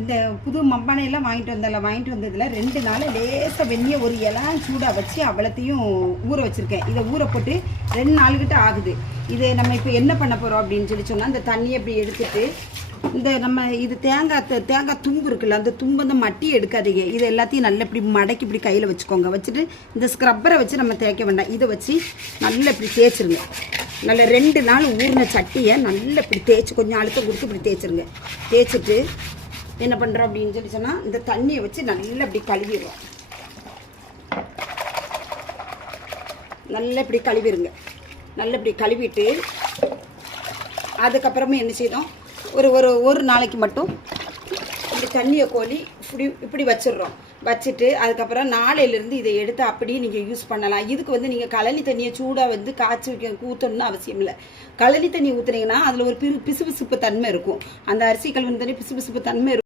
இந்த புது மம்பானையெல்லாம் வாங்கிட்டு வந்ததில் 2 நாள் லேசாக வெந்நியை ஒரு இலம் சூடாக வச்சு அவ்வளோத்தையும் ஊற வச்சுருக்கேன். இதை ஊற போட்டு 2 நாளுக்கிட்ட ஆகுது. இதை நம்ம இப்போ என்ன பண்ண போகிறோம் அப்படின்னு சொன்னால், இந்த தண்ணியை இப்படி எடுத்துட்டு இந்த நம்ம இது தேங்காய் தும்பு இருக்குல்ல, அந்த தும்பு வந்து மட்டி எடுக்காதீங்க. இது எல்லாத்தையும் நல்லா இப்படி மடக்கி இப்படி கையில் வச்சுக்கோங்க. வச்சுட்டு இந்த ஸ்க்ரப்பரை வச்சு நம்ம தேய்க்க வேண்டாம். இதை வச்சு நல்லா இப்படி தேய்ச்சிருங்க. நல்லா 2 நாள் ஊறின சட்டியை நல்லா இப்படி தேய்ச்சி கொஞ்சம் அழுத்தம் கொடுத்து இப்படி தேய்ச்சிருங்க. தேய்ச்சிட்டு என்ன பண்ணுறோம் அப்படின்னு சொன்னால், இந்த தண்ணியை வச்சு நல்லா இப்படி கழுவிடுவோம். நல்லா இப்படி கழுவிடுங்க. நல்லா இப்படி கழுவிட்டு அதுக்கப்புறமா என்ன செய்தோம், ஒரு நாளைக்கு மட்டும் இப்படி தண்ணியை கோலி இப்படி வச்சிடுறோம். வச்சுட்டு அதுக்கப்புறம் நாளையிலேருந்து இதை எடுத்து அப்படியே நீங்கள் யூஸ் பண்ணலாம். இதுக்கு வந்து நீங்கள் கழனி தண்ணியை சூடாக வந்து காய்ச்சி ஊற்றணும்னு அவசியம் இல்லை. கழனி தண்ணி ஊற்றுனீங்கன்னா அதில் ஒரு பிசுபிசுப்பு தன்மை இருக்கும். அந்த அரிசி கழுவின தண்ணி பிசுபிசுப்பு தன்மை இருக்கும்.